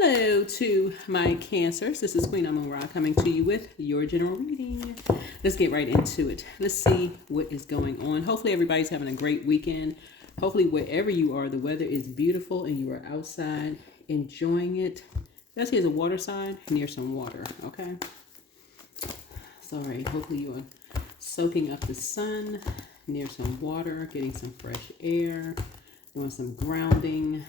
Hello to my Cancers. This is Queen Amun Ra coming to you with your general reading. Let's get right into it. Let's see what is going on. Hopefully everybody's having a great weekend. Hopefully wherever you are, the weather is beautiful and you are outside enjoying it. That's here's a water sign near some water, okay? Sorry, hopefully you are soaking up the sun near some water, getting some fresh air, doing some grounding.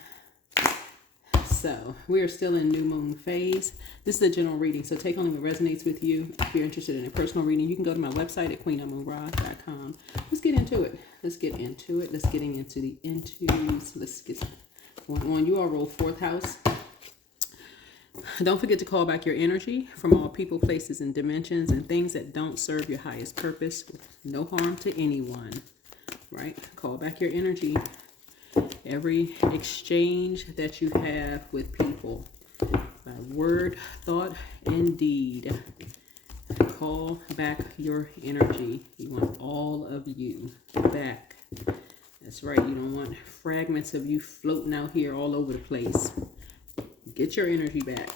So we are still in new moon phase. This is a general reading, so take only what resonates with you. If you're interested in a personal reading, you can go to my website at queenamunra.com. Let's get into it. Let's get into the intues. Let's get going on. You all roll fourth house. Don't forget to call back your energy from all people, places, and dimensions and things that don't serve your highest purpose. No harm to anyone, right? Call back your energy. Every exchange that you have with people, by word, thought, and deed, call back your energy. You want all of you back. That's right. You don't want fragments of you floating out here all over the place. Get your energy back.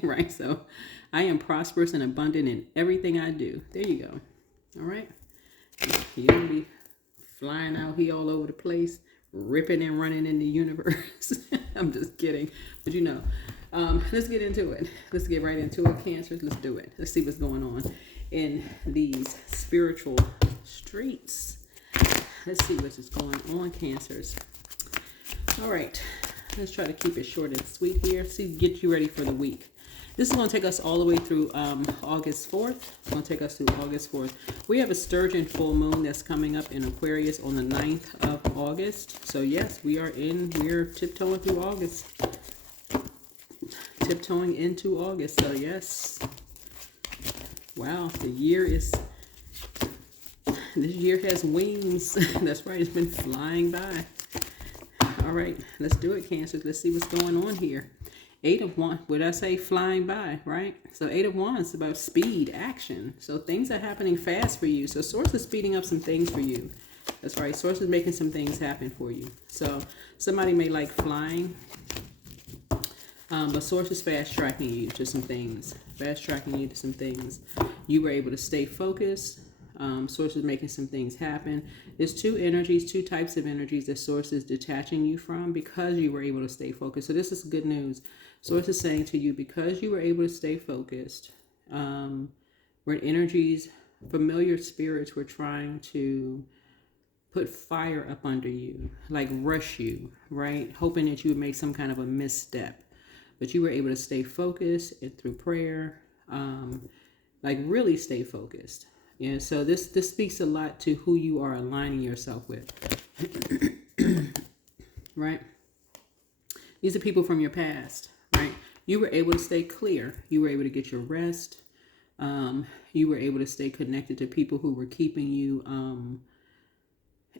Right? So I am prosperous and abundant in everything I do. There you go. All right. You don't be flying out here all over the place, ripping and running in the universe. I'm just kidding. But you know, let's get into it. Let's get right into it, Cancers. Let's do it. Let's see what's going on in these spiritual streets. Let's see what is going on, Cancers. All right. Let's try to keep it short and sweet here. See, get you ready for the week. This is going to take us all the way through August 4th. It's going to take us through August 4th. We have a sturgeon full moon that's coming up in Aquarius on the 9th of August. So yes, we're tiptoeing through August. Tiptoeing into August. So yes. Wow, this year has wings. That's right, it's been flying by. All right, let's do it, Cancers. Let's see what's going on here. 8 of Wands, would I say flying by, right? So 8 of Wands is about speed, action. So things are happening fast for you. So Source is speeding up some things for you. That's right. Source is making some things happen for you. So somebody may like flying, but Source is fast tracking you to some things. Fast tracking you to some things. You were able to stay focused. Source is making some things happen. There's two types of energies that Source is detaching you from because you were able to stay focused. So this is good news. Source is saying to you, because you were able to stay focused, where energies, familiar spirits were trying to put fire up under you, like rush you, right? Hoping that you would make some kind of a misstep. But you were able to stay focused and through prayer, like really stay focused. Yeah, so this speaks a lot to who you are aligning yourself with. Right? These are people from your past, right? You were able to stay clear. You were able to get your rest. You were able to stay connected to people who were keeping you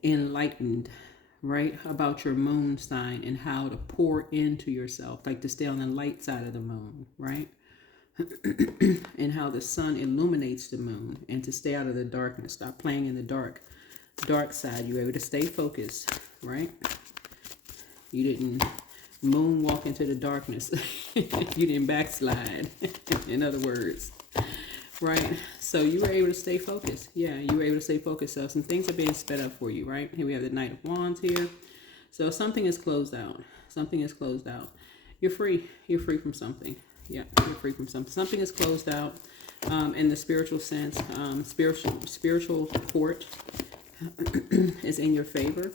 enlightened, right? About your moon sign and how to pour into yourself, like to stay on the light side of the moon, right? And how the sun illuminates the moon, and to stay out of the darkness, stop playing in the dark side. You were able to stay focused, right? You didn't moonwalk into the darkness. You didn't backslide. In other words, right? So you were able to stay focused. Yeah, you were able to stay focused. So some things are being sped up for you, right? Here we have the Knight of Wands here. So something is closed out. Something is closed out. You're free. You're free from something. Yeah, you're free from something. Something is closed out in the spiritual sense. Spiritual court is in your favor.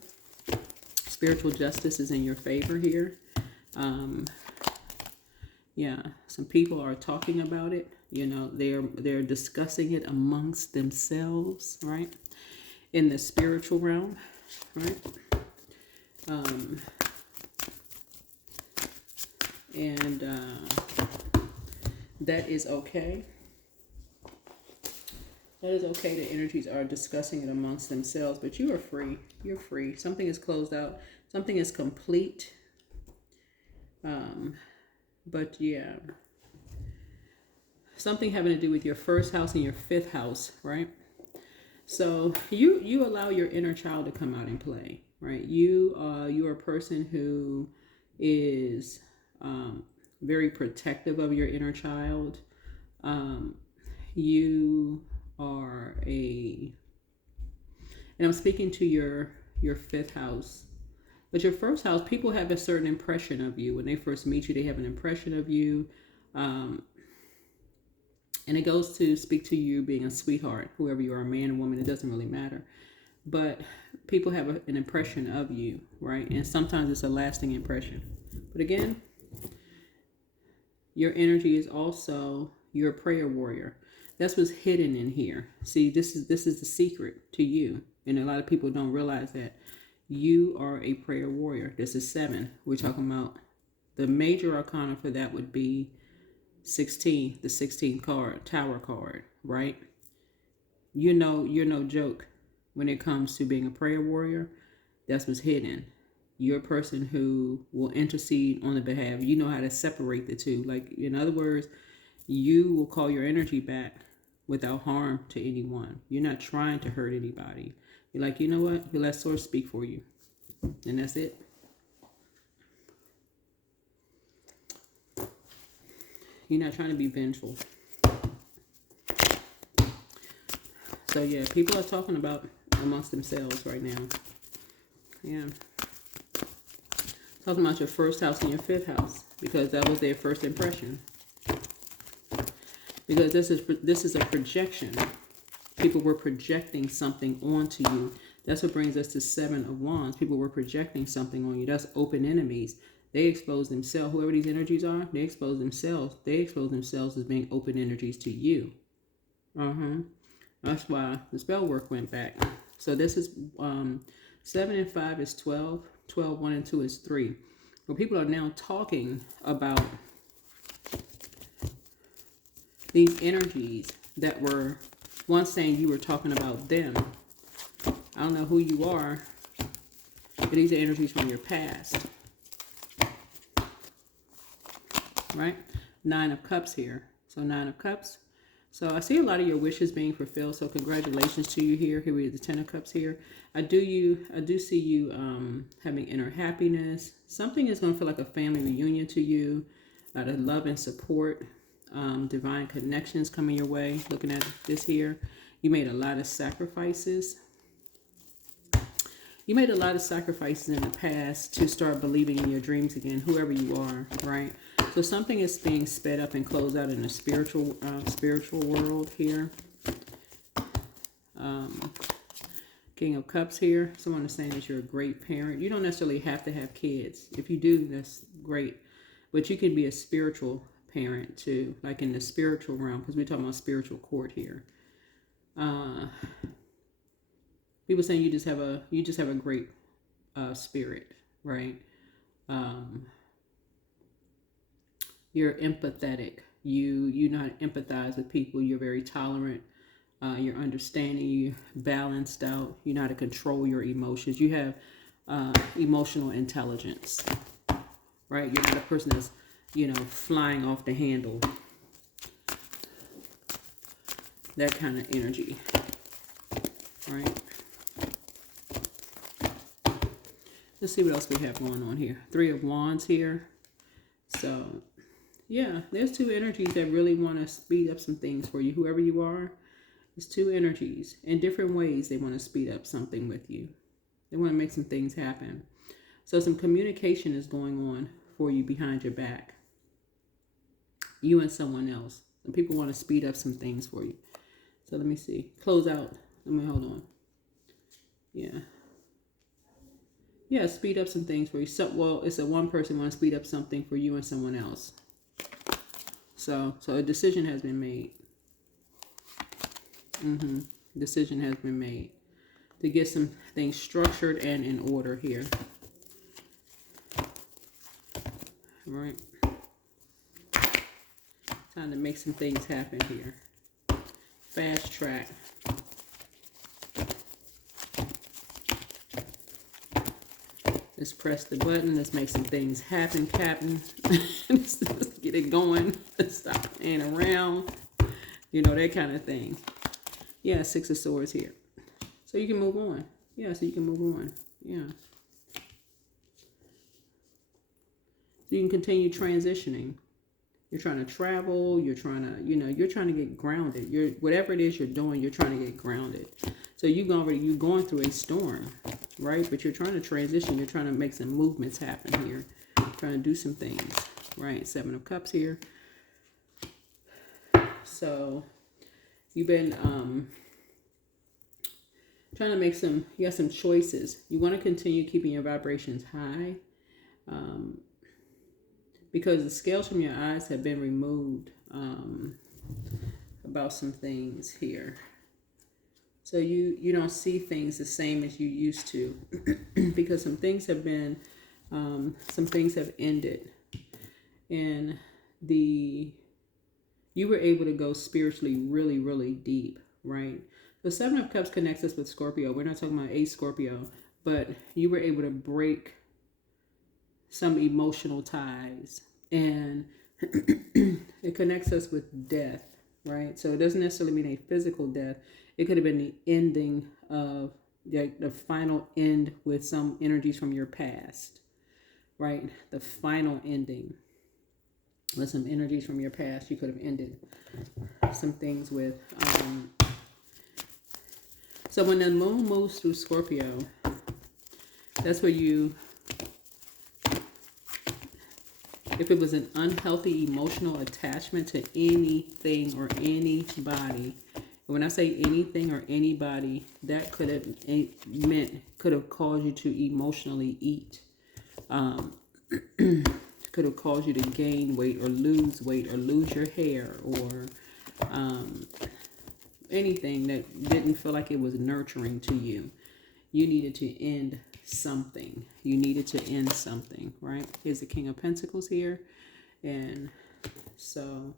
Spiritual justice is in your favor here. Yeah, some people are talking about it. You know, they're discussing it amongst themselves, right? In the spiritual realm, right? That is okay. That is okay. The energies are discussing it amongst themselves, but you are free. You're free. Something is closed out. Something is complete. But yeah, something having to do with your first house and your fifth house, right? So you allow your inner child to come out and play, right? You are a person who is very protective of your inner child. You are and I'm speaking to your fifth house. But your first house, people have a certain impression of you. When they first meet you, they have an impression of you. And it goes to speak to you being a sweetheart, whoever you are, a man or woman, it doesn't really matter. But people have an impression of you, right? And sometimes it's a lasting impression. But again, your energy is also, you're a prayer warrior. That's what's hidden in here. See, this is the secret to you. And a lot of people don't realize that you are a prayer warrior. This is 7. We're talking about the major arcana for that would be 16, the 16th card, Tower card, right? You're no joke when it comes to being a prayer warrior. That's what's hidden. You're a person who will intercede on the behalf. You know how to separate the two. Like, in other words, you will call your energy back without harm to anyone. You're not trying to hurt anybody. You're like, you know what? You let source speak for you. And that's it. You're not trying to be vengeful. So yeah, people are talking about amongst themselves right now. Yeah. Talking about your first house and your fifth house, because that was their first impression. Because this is a projection. People were projecting something onto you. That's what brings us to 7 of Wands. People were projecting something on you. That's open enemies. They expose themselves. Whoever these energies are, they expose themselves. They expose themselves as being open energies to you. That's why the spell work went back. So this is 7 and 5 is 12. 12, 1 and 2 is 3. Well, people are now talking about these energies that were once saying you were talking about them. I don't know who you are, but these are energies from your past. Right? 9 of Cups here. So 9 of Cups. So I see a lot of your wishes being fulfilled. So congratulations to you here. Here we have the 10 of Cups here. I do see you having inner happiness. Something is going to feel like a family reunion to you. A lot of love and support. Divine connections coming your way. Looking at this here. You made a lot of sacrifices. You made a lot of sacrifices in the past to start believing in your dreams again, whoever you are, right? So something is being sped up and closed out in the spiritual world here. King of Cups here. Someone is saying that you're a great parent. You don't necessarily have to have kids. If you do, that's great. But you can be a spiritual parent too, like in the spiritual realm, because we're talking about spiritual court here. People saying you just have a great spirit, right? You're empathetic. You know how to empathize with people. You're very tolerant. You're understanding. You're balanced out. You know how to control your emotions. You have emotional intelligence, right? You're not a person that's, flying off the handle. That kind of energy, right? Let's see what else we have going on here. 3 of Wands here. So, yeah, there's 2 energies that really want to speed up some things for you. Whoever you are, there's 2 energies. In different ways, they want to speed up something with you. They want to make some things happen. So some communication is going on for you behind your back. You and someone else. Some people want to speed up some things for you. So let me see. Close out. Hold on. Yeah, speed up some things for you. So, it's a one person want to speed up something for you and someone else. So a decision has been made. Decision has been made to get some things structured and in order here. All right. Time to make some things happen here. Fast track. Let's press the button. Let's make some things happen, Captain. Let's get it going. Let's stop playing around. That kind of thing. Yeah, 6 of Swords here. So you can move on. Yeah, so you can move on. Yeah. So you can continue transitioning. You're trying to travel. You're trying to, you're trying to get grounded. Whatever it is you're doing, you're trying to get grounded. So you're going through a storm, right? But you're trying to transition. You're trying to make some movements happen here. Trying to do some things, right? 7 of Cups here. So you've been trying to make you have some choices. You want to continue keeping your vibrations high. Because the scales from your eyes have been removed about some things here. So you don't see things the same as you used to because some things have ended. And you were able to go spiritually really, really deep, right? The 7 of Cups connects us with Scorpio. We're not talking about a Scorpio, but you were able to break some emotional ties, and it connects us with death, right? So it doesn't necessarily mean a physical death. It could have been the ending of the final end with some energies from your past, right? The final ending with some energies from your past. You could have ended some things with. So when the moon moves through Scorpio, that's where if it was an unhealthy emotional attachment to anything or anybody, when I say anything or anybody, that could have caused you to emotionally eat. Could have caused you to gain weight or lose your hair or anything that didn't feel like it was nurturing to you. You needed to end something. You needed to end something, right? Here's the King of Pentacles here. And so,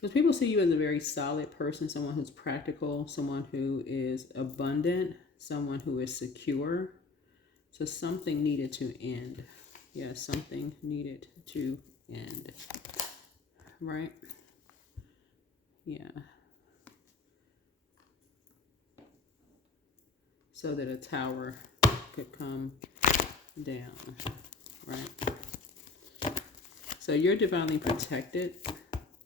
because people see you as a very solid person, someone who's practical, someone who is abundant, someone who is secure. So something needed to end. Yeah, something needed to end. Right? Yeah. So that a tower could come down. Right? So you're divinely protected.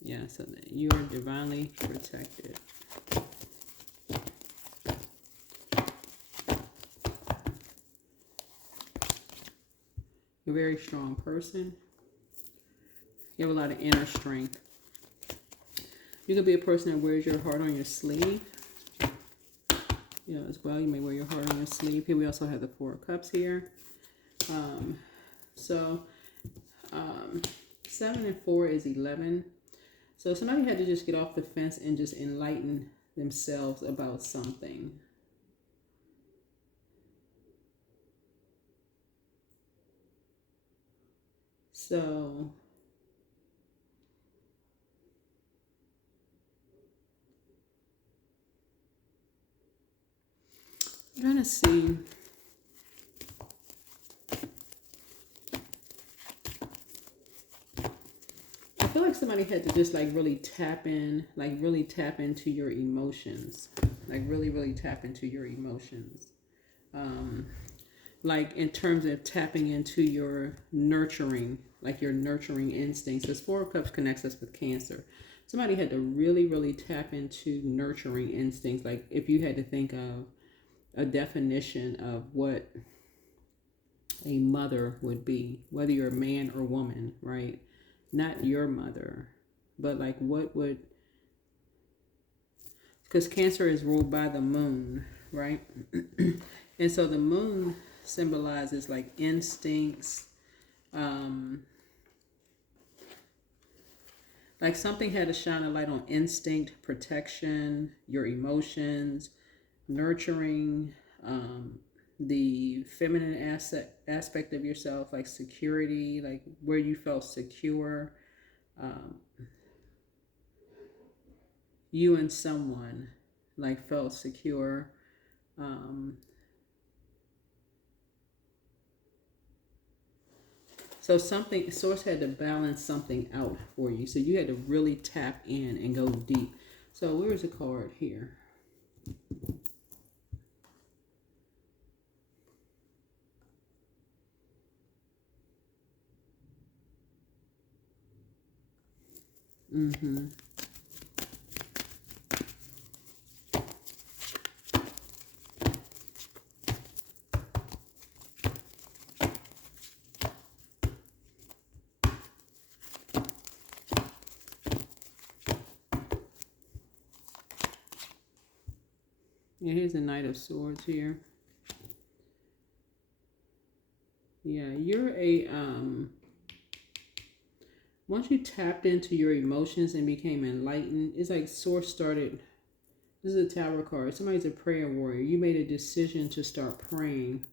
Yeah, so that you are divinely protected. You're a very strong person. You have a lot of inner strength. You could be a person that wears your heart on your sleeve. As well, you may wear your heart on your sleeve. Here we also have the 4 of Cups here. 7 and 4 is 11. So somebody had to just get off the fence and just enlighten themselves about something. So I'm trying to see. I feel like somebody had to just really tap into your emotions. Really tap into your emotions. In terms of tapping into your nurturing, your nurturing instincts. Because 4 of Cups connects us with Cancer. Somebody had to really tap into nurturing instincts. If you had to think of a definition of what a mother would be, whether you're a man or woman, right? Not your mother, but what would, because Cancer is ruled by the moon, right? And so the moon symbolizes instincts, something had to shine a light on instinct, protection, your emotions, nurturing, the feminine aspect of yourself, security, where you felt secure, you and someone felt secure. So source had to balance something out for you. So you had to really tap in and go deep. So where's the card here? Mm-hmm. Yeah, here's a Knight of Swords here. Yeah, you're a once you tapped into your emotions and became enlightened, it's like source started. This is a Tower card. Somebody's a prayer warrior. You made a decision to start praying.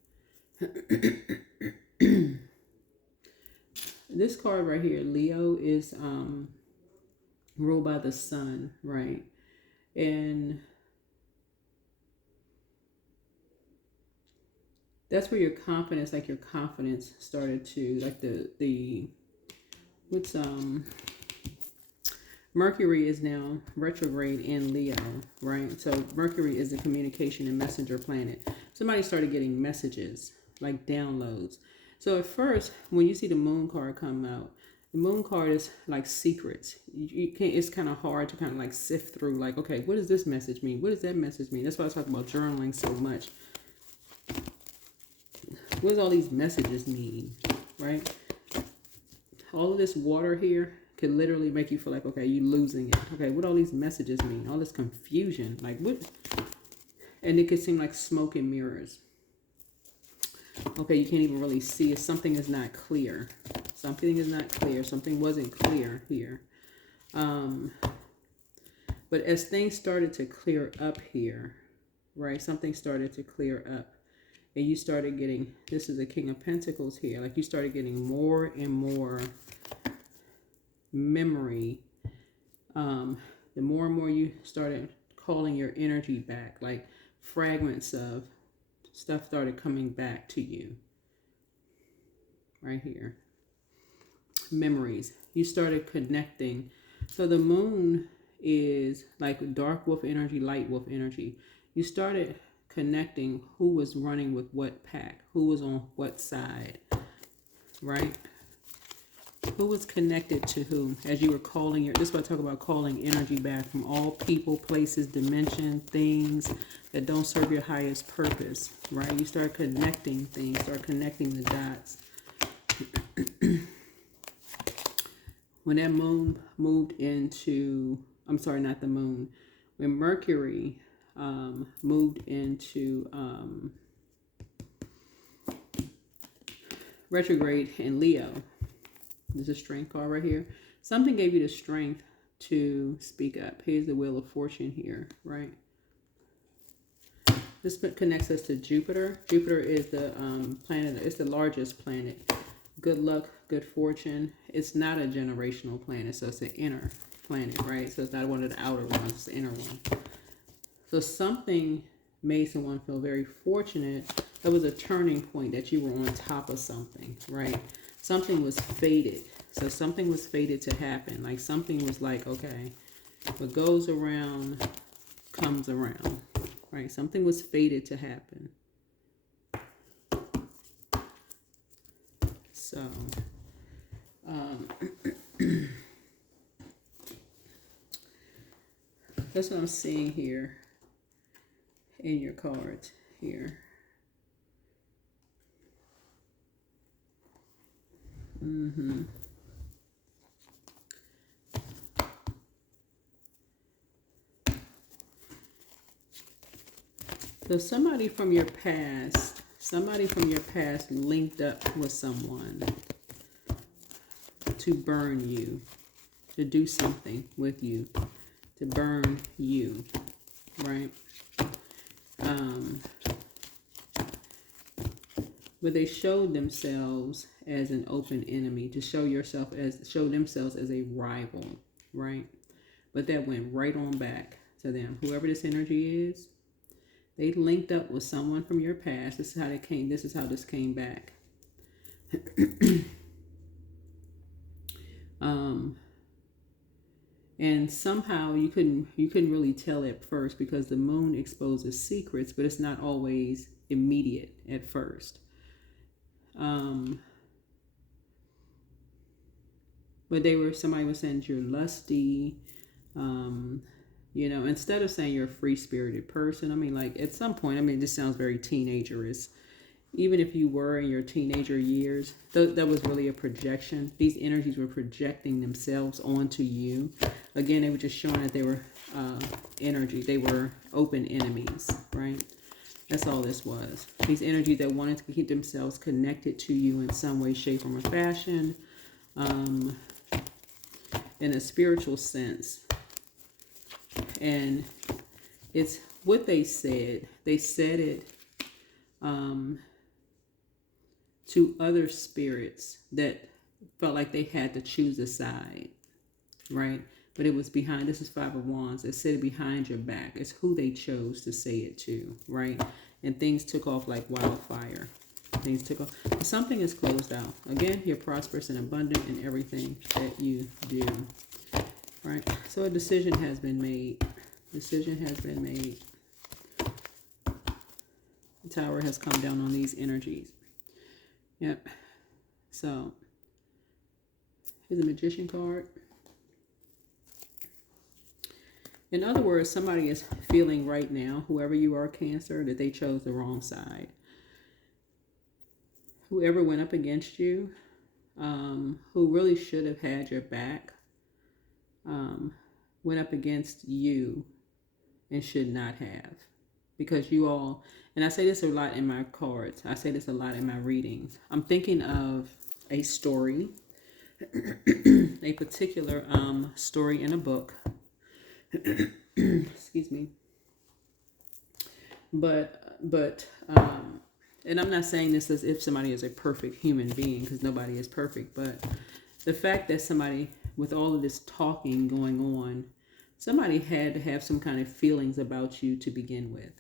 This card right here, Leo, is ruled by the sun, right? And that's where your confidence, like your confidence started to, like the what's Mercury is now retrograde in Leo, right? So Mercury is the communication and messenger planet. Somebody started getting messages, like downloads. So at first, when you see the moon card come out, the moon card is like secrets. You can't, it's kind of hard to kind of like sift through, like, okay, what does this message mean? What does that message mean? That's why I talk about journaling so much. What does all these messages mean, right? All of this water here could literally make you feel like, okay, you're losing it. Okay, what all these messages mean? All this confusion, like what? And it could seem like smoke and mirrors. Okay, you can't even really see if something is not clear. Something is not clear. Something wasn't clear here. But as things started to clear up here, right? Something started to clear up. And you started getting, this is the King of Pentacles here. Like you started getting more and more memory. The more and more you started calling your energy back, like fragments of stuff started coming back to you. Right here. Memories. You started connecting. So the moon is like dark wolf energy, light wolf energy. You started connecting who was running with what pack, who was on what side, right? Who was connected to who as you were calling your, this is what I talk about, calling energy back from all people, places, dimension, things that don't serve your highest purpose, right? You start connecting things, start connecting the dots. When that moon moved into, I'm sorry, not the moon, when Mercury moved into retrograde in Leo, there's a strength card right here. Something gave you the strength to speak up. Here's the Wheel of Fortune here, right? This connects us to Jupiter. Jupiter is the planet, it's the largest planet. Good luck, good fortune. It's not a generational planet, so it's an inner planet, right? So it's not one of the outer ones, it's the inner one. So something made someone feel very fortunate. It was a turning point that you were on top of something, right? Something was fated. So something was fated to happen. Like something was like, okay, what goes around comes around, right? Something was fated to happen. So, that's what I'm seeing here in your cards here. So somebody from your past linked up with someone to burn you, to do something with you, to burn you, right? But they showed themselves as an open enemy, to show themselves as a rival, right? But that went right on back to them. Whoever this energy is, they linked up with someone from your past. This is how they came. This is how this came back. And somehow you couldn't really tell at first because the moon exposes secrets, but it's not always immediate at first. But But somebody was saying you're lusty. You know, instead of saying you're a free-spirited person, I mean, like, at some point, I mean, this sounds very teenagerish. Even if you were in your teenager years, that was really a projection. These energies were projecting themselves onto you. Again, they were just showing that they were energy. They were open enemies, right? That's all this was. These energies that wanted to keep themselves connected to you in some way, shape, form, or fashion, in a spiritual sense. And it's what they said. They said it to other spirits that felt like they had to choose a side, right? But it was behind, this is Five of Wands. It said it behind your back. It's who they chose to say it to, right? And things took off like wildfire. Things took off. Something is closed out. Again, you're prosperous and abundant in everything that you do, right? So a decision has been made. Decision has been made. The Tower has come down on these energies. Yep. So here's a Magician card. In other words, somebody is feeling right now, whoever you are, Cancer, that they chose the wrong side. Whoever went up against you, who really should have had your back, went up against you and should not have. Because you all, and I say this a lot in my cards, I say this a lot in my readings. I'm thinking of a story, a particular story in a book. Excuse me. But and I'm not saying this as if somebody is a perfect human being, because nobody is perfect, but the fact that somebody, with all of this talking going on, somebody had to have some kind of feelings about you to begin with,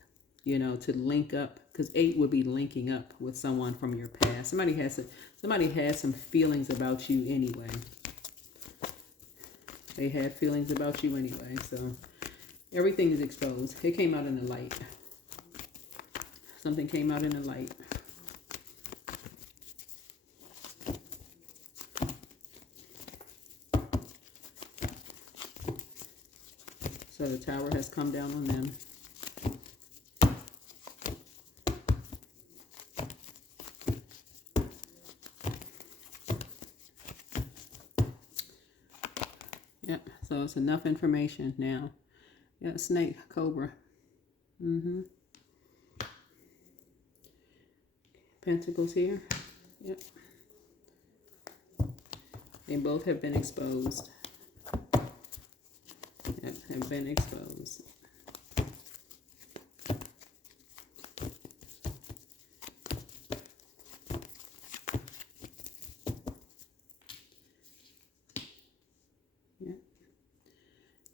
you know, to link up, because 8 would be linking up with someone from your past. Somebody had some feelings about you anyway. They had feelings about you anyway, so everything is exposed. It came out in the light. Something came out in the light. So the Tower has come down on them. Yep, so it's enough information now. Yeah, snake, cobra. Pentacles here. Yep. They both have been exposed. Yep, have been exposed.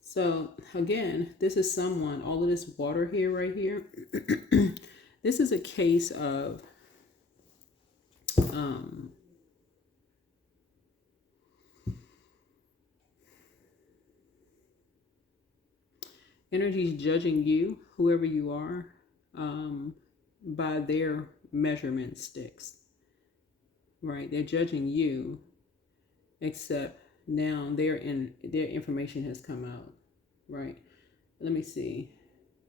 So again, this is someone, all of this water here, right here, this is a case of energies judging you, whoever you are, by their measurement sticks, right? They're judging you, except now their information has come out, right? Let me see.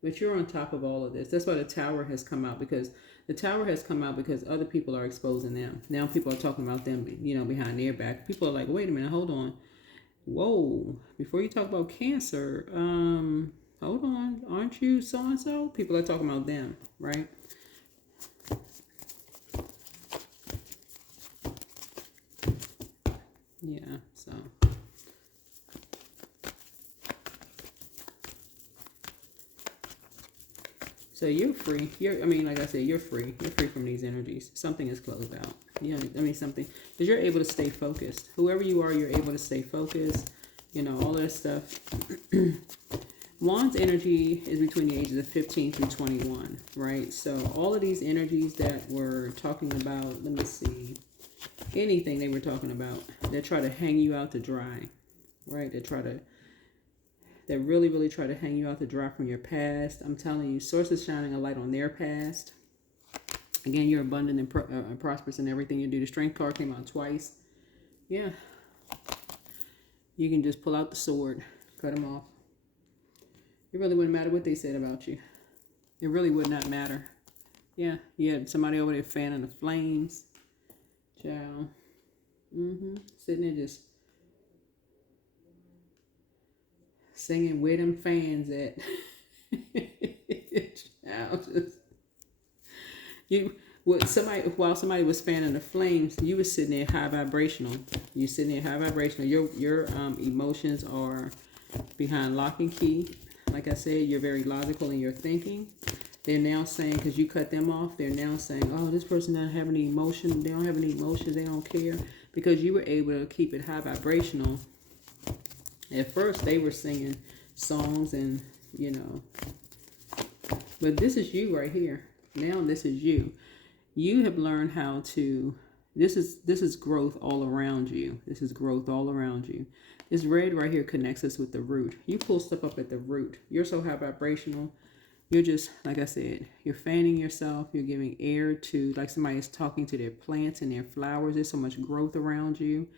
But you're on top of all of this. That's why the Tower has come out, because the Tower has come out because other people are exposing them. Now people are talking about them, you know, behind their back. People are like, wait a minute, hold on. Whoa, before you talk about Cancer, hold on, aren't you so-and-so? People are talking about them, right? Yeah, so. So you're free. I mean, like I said, you're free. You're free from these energies. Something is closed out. Yeah, I mean, something. Because you're able to stay focused. Whoever you are, you're able to stay focused. You know, all that stuff. Wands energy is between the ages of 15 through 21, right? So all of these energies that we're talking about, let me see. Anything they were talking about, they try to hang you out to dry, right? They really, really try to hang you out to dry from your past. I'm telling you, Source is shining a light on their past. Again, you're abundant and prosperous in everything you do. The Strength card came out twice. Yeah. You can just pull out the sword, cut them off. It really wouldn't matter what they said about you. It really would not matter. Yeah, you had somebody over there fanning the flames. Child. Sitting there just singing where them fans at. Child, just you. Well, while somebody was fanning the flames, you were sitting there high vibrational. You're sitting there high vibrational. Your emotions are behind lock and key. Like I said, you're very logical in your thinking. They're now saying, because you cut them off, they're now saying, oh, this person doesn't have any emotion. They don't have any emotions. They don't care. Because you were able to keep it high vibrational. At first, they were singing songs and, but this is you right here. Now this is you. You have learned how to, this is growth all around you. This is growth all around you. This red right here connects us with the root. You pull stuff up at the root. You're so high vibrational. You're just, like I said, you're fanning yourself. You're giving air to, like somebody's talking to their plants and their flowers. There's so much growth around you,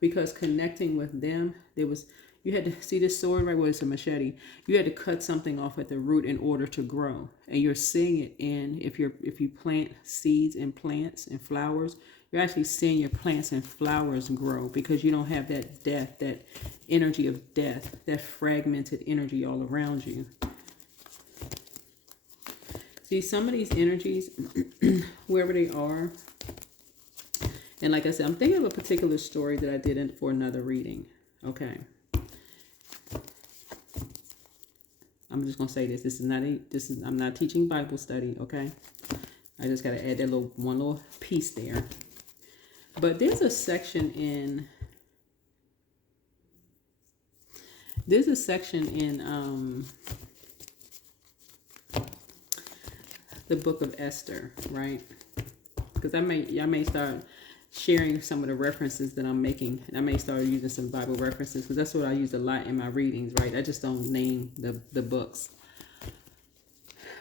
because connecting with them, you had to see this sword right where it's a machete. You had to cut something off at the root in order to grow. And you're seeing it if you plant seeds and plants and flowers, you're actually seeing your plants and flowers grow because you don't have that death, that energy of death, that fragmented energy all around you. See, some of these energies, wherever they are, and like I said, I'm thinking of a particular story that I did for another reading. Okay. I'm just going to say this. I'm not teaching Bible study, okay? I just got to add that one little piece there. But there's a section in the book of Esther, right? Because I may start sharing some of the references that I'm making. I may start using some Bible references because that's what I use a lot in my readings, right? I just don't name the books.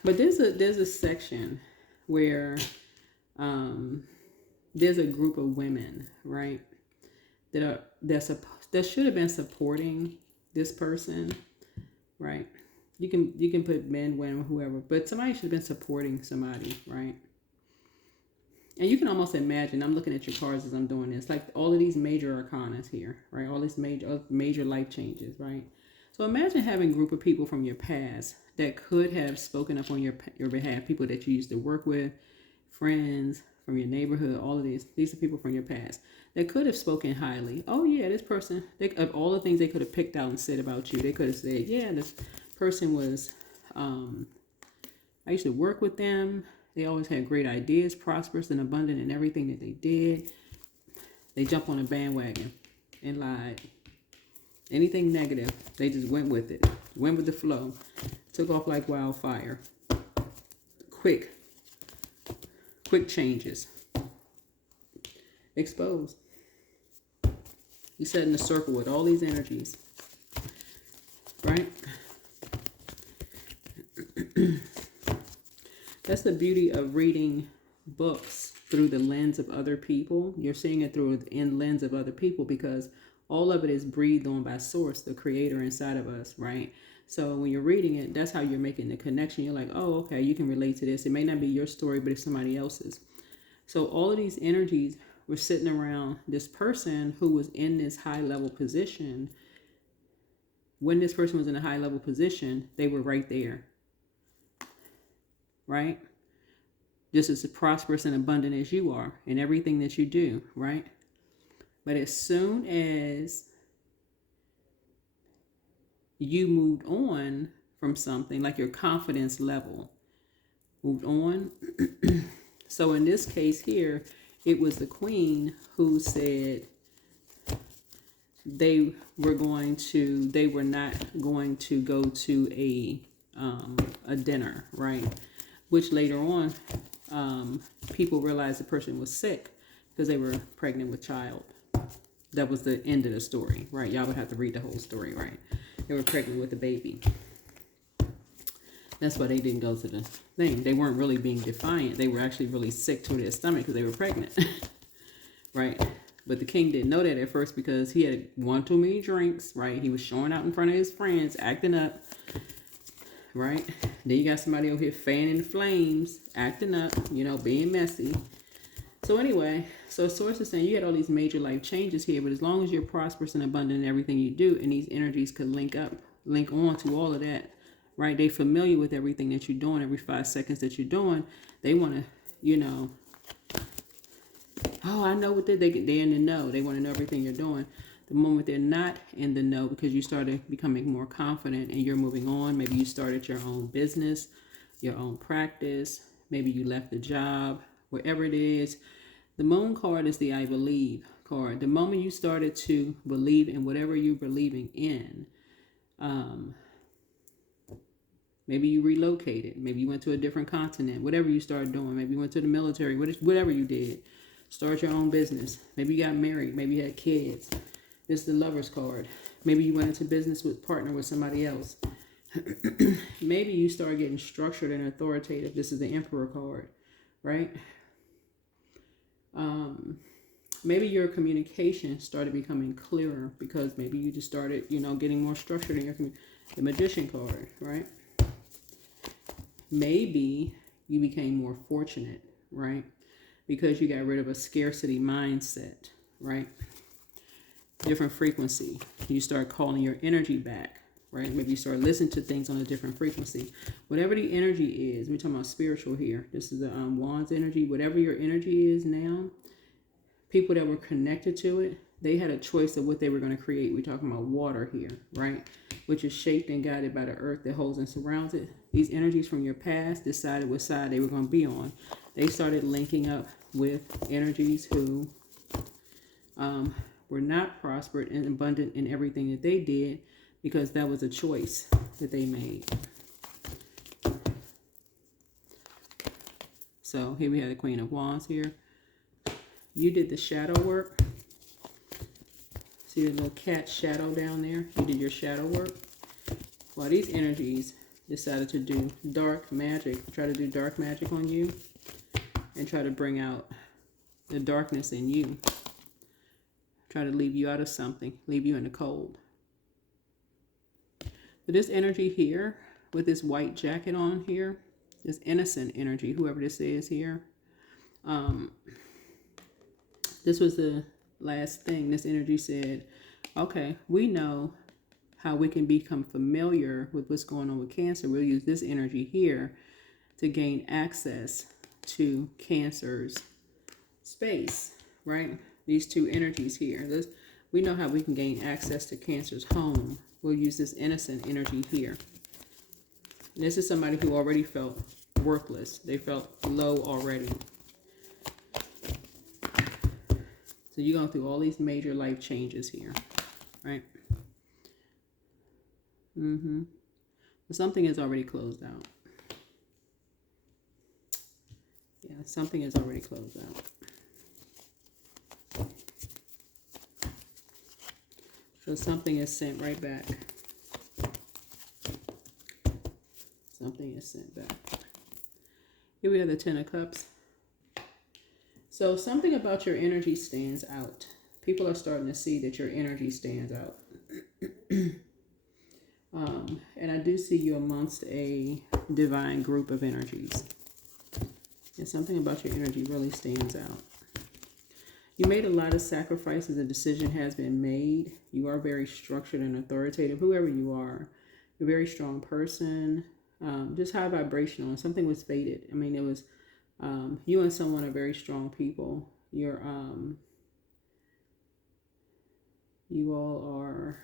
But there's a section where there's a group of women, right, that should have been supporting this person, right? You can put men, women, whoever, but somebody should have been supporting somebody, right? And you can almost imagine, I'm looking at your cards as I'm doing this, like all of these major arcanas here, right? All these major life changes, right? So imagine having a group of people from your past that could have spoken up on your behalf, people that you used to work with, friends from your neighborhood, all of these are people from your past that could have spoken highly. Oh yeah, this person, of all the things they could have picked out and said about you, they could have said, yeah, this person was, I used to work with them. They always had great ideas, prosperous and abundant in everything that they did. They jumped on a bandwagon and lied. Anything negative, they just went with it. Went with the flow. Took off like wildfire. Quick changes. Exposed. You sat in a circle with all these energies. Right? That's the beauty of reading books through the lens of other people. You're seeing it through the lens of other people because all of it is breathed on by source, the creator inside of us, right? So when you're reading it, that's how you're making the connection. You're like, oh, okay, you can relate to this. It may not be your story, but it's somebody else's. So all of these energies were sitting around this person who was in this high level position. When this person was in a high level position, they were right there. Right? Just as prosperous and abundant as you are in everything that you do, right? But as soon as you moved on from something, like your confidence level moved on. So in this case here, it was the queen who said they were not going to go to a dinner, right? Which later on, people realized the person was sick because they were pregnant with child. That was the end of the story, right? Y'all would have to read the whole story, right? They were pregnant with a baby. That's why they didn't go to the thing. They weren't really being defiant. They were actually really sick to their stomach because they were pregnant, right? But the king didn't know that at first because he had one too many drinks, right? He was showing out in front of his friends, acting up, right? Then you got somebody over here fanning the flames, acting up, being messy. So anyway, so Source is saying you had all these major life changes here, but as long as you're prosperous and abundant in everything you do, and these energies could link on to all of that, right? They familiar with everything that you're doing every 5 seconds that you're doing. They want to, oh, I know what they're in the know. They want to know everything you're doing. The moment they're not in the know because you started becoming more confident and you're moving on, maybe you started your own business, your own practice, maybe you left the job, wherever it is. The moon card is the I believe card. The moment you started to believe in whatever you're believing in, maybe you relocated, maybe you went to a different continent, whatever you started doing, maybe you went to the military, whatever you did, start your own business. Maybe you got married, maybe you had kids. This is the Lover's card. Maybe you went into business with partner with somebody else. Maybe you start getting structured and authoritative. This is the Emperor card, right? Maybe your communication started becoming clearer because maybe you just started, getting more structured in your communication. The Magician card, right? Maybe you became more fortunate, right? Because you got rid of a scarcity mindset, right? Different frequency. You start calling your energy back, right? Maybe you start listening to things on a different frequency. Whatever the energy is, we're talking about spiritual here. This is the Wands energy. Whatever your energy is now, people that were connected to it, they had a choice of what they were going to create. We're talking about water here, right? Which is shaped and guided by the earth that holds and surrounds it. These energies from your past decided what side they were going to be on. They started linking up with energies who were not prosperous and abundant in everything that they did because that was a choice that they made. So here we have the Queen of Wands here. You did the shadow work. See the little cat shadow down there? You did your shadow work. Well, these energies decided to do dark magic, try to do dark magic on you and try to bring out the darkness in you. Try to leave you out of something, leave you in the cold. But this energy here, with this white jacket on here, this innocent energy, whoever this is here, this was the last thing. This energy said, okay, we know how we can become familiar with what's going on with Cancer. We'll use this energy here to gain access to Cancer's space, right? These two energies here. We know how we can gain access to Cancer's home. We'll use this innocent energy here. And this is somebody who already felt worthless. They felt low already. So you're going through all these major life changes here, right? But something is already closed out. Yeah, something is already closed out. So something is sent right back. Something is sent back. Here we have the Ten of Cups. So something about your energy stands out. People are starting to see that your energy stands out. And I do see you amongst a divine group of energies. And something about your energy really stands out. You made a lot of sacrifices. A decision has been made. You are very structured and authoritative, whoever you are. You're a very strong person, just high vibrational. And something was fated. I mean, it was you and someone are very strong people. You all are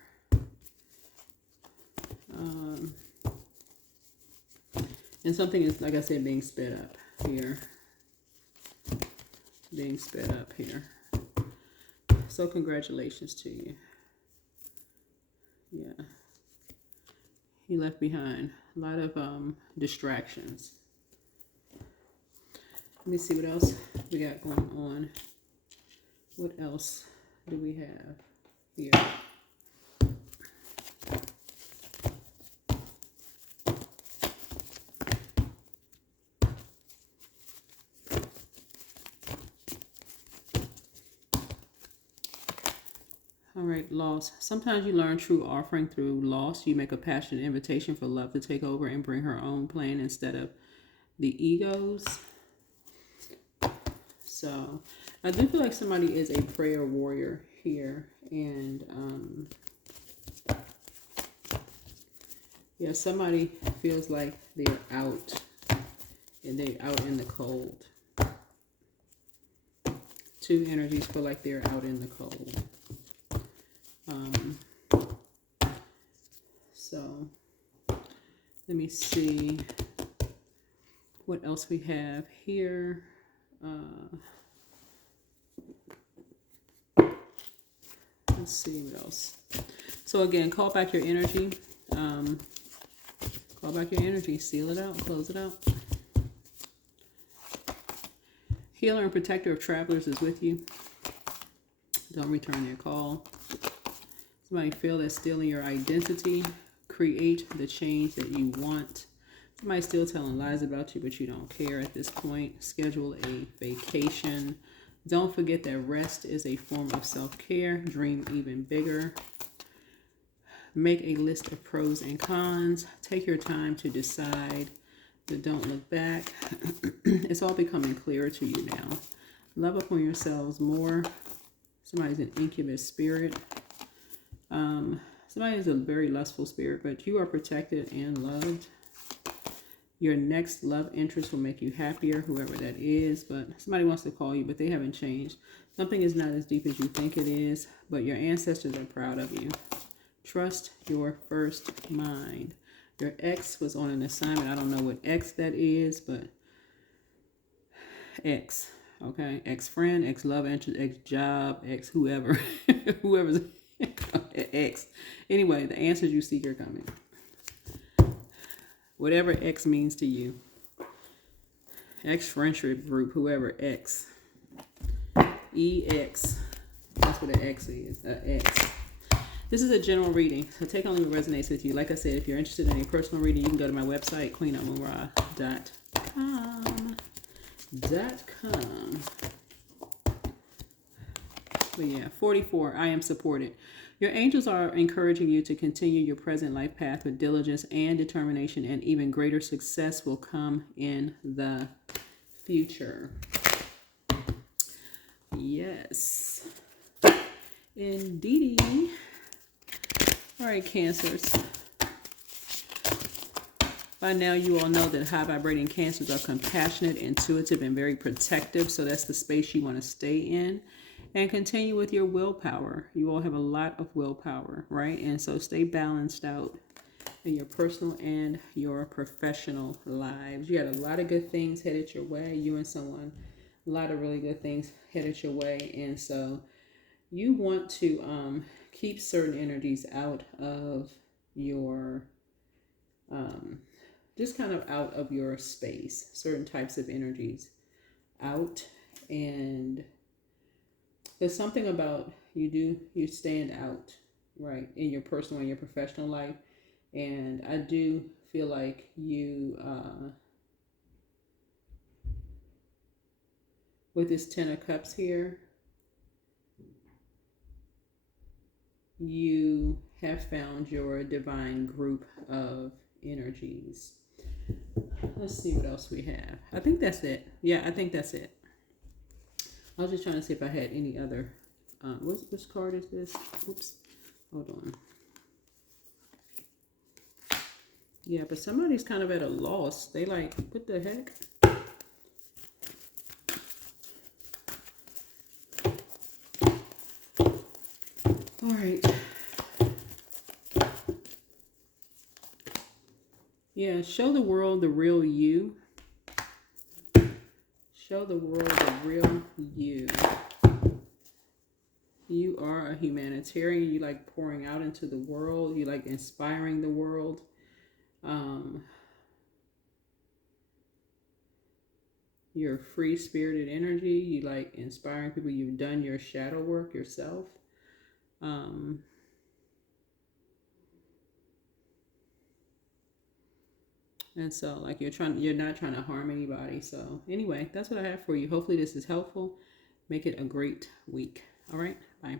and something is, like I said, being sped up here. Being sped up here. So congratulations to you. Yeah. You left behind a lot of distractions. Let me see what else we got going on. What else do we have here? All right, loss. Sometimes you learn true offering through loss. You make a passionate invitation for love to take over and bring her own plan instead of the egos. So I do feel like somebody is a prayer warrior here. And yeah, somebody feels like they're out and they're out in the cold. Two energies feel like they're out in the cold. So let me see what else we have here. Let's see what else. So again, call back your energy. Call back your energy. Seal it out. Close it out. Healer and protector of travelers is with you. Don't return their call. Somebody feel that's stealing your identity. Create the change that you want. Somebody's still telling lies about you, but you don't care at this point. Schedule a vacation. Don't forget that rest is a form of self-care. Dream even bigger. Make a list of pros and cons. Take your time to decide. But don't look back. It's all becoming clearer to you now. Love upon yourselves more. Somebody's an incubus spirit. Somebody is a very lustful spirit, but you are protected and loved. Your next love interest will make you happier, whoever that is. But somebody wants to call you, but they haven't changed. Something is not as deep as you think it is, but your ancestors are proud of you. Trust your first mind. Your ex was on an assignment. I don't know what ex that is, but ex. Okay, ex-friend, ex-love interest, ex-job, ex-whoever. Whoever's ex. Anyway, the answers you seek are coming. Whatever X means to you. Ex-friendship group, whoever X. EX. That's what an X is. X. This is a general reading, so take only what resonates with you. Like I said, if you're interested in a personal reading, you can go to my website, queenamunra.com. But yeah, 44, I am supported. Your angels are encouraging you to continue your present life path with diligence and determination, and even greater success will come in the future. Yes. Indeedy. All right, Cancers. By now, you all know that high vibrating Cancers are compassionate, intuitive, and very protective. So that's the space you want to stay in. And continue with your willpower. You all have a lot of willpower, right? And so stay balanced out in your personal and your professional lives. You got a lot of good things headed your way. You and someone, a lot of really good things headed your way. And so you want to keep certain energies out of your, just kind of out of your space. Certain types of energies out. And there's something about you stand out, right, in your personal and your professional life. And I do feel like you, with this 10 of Cups here, you have found your divine group of energies. Let's see what else we have. I think that's it. Yeah, I think that's it. I was just trying to see if I had any other. Which card is this? Oops. Hold on. Yeah, but somebody's kind of at a loss. They like, what the heck? All right. Yeah, show the world the real you. Show the world the real you. You are a humanitarian. You like pouring out into the world. You like inspiring the world. You're free-spirited energy. You like inspiring people. You've done your shadow work yourself. And so like you're not trying to harm anybody. So anyway, that's what I have for you. Hopefully this is helpful. Make it a great week. All right. Bye.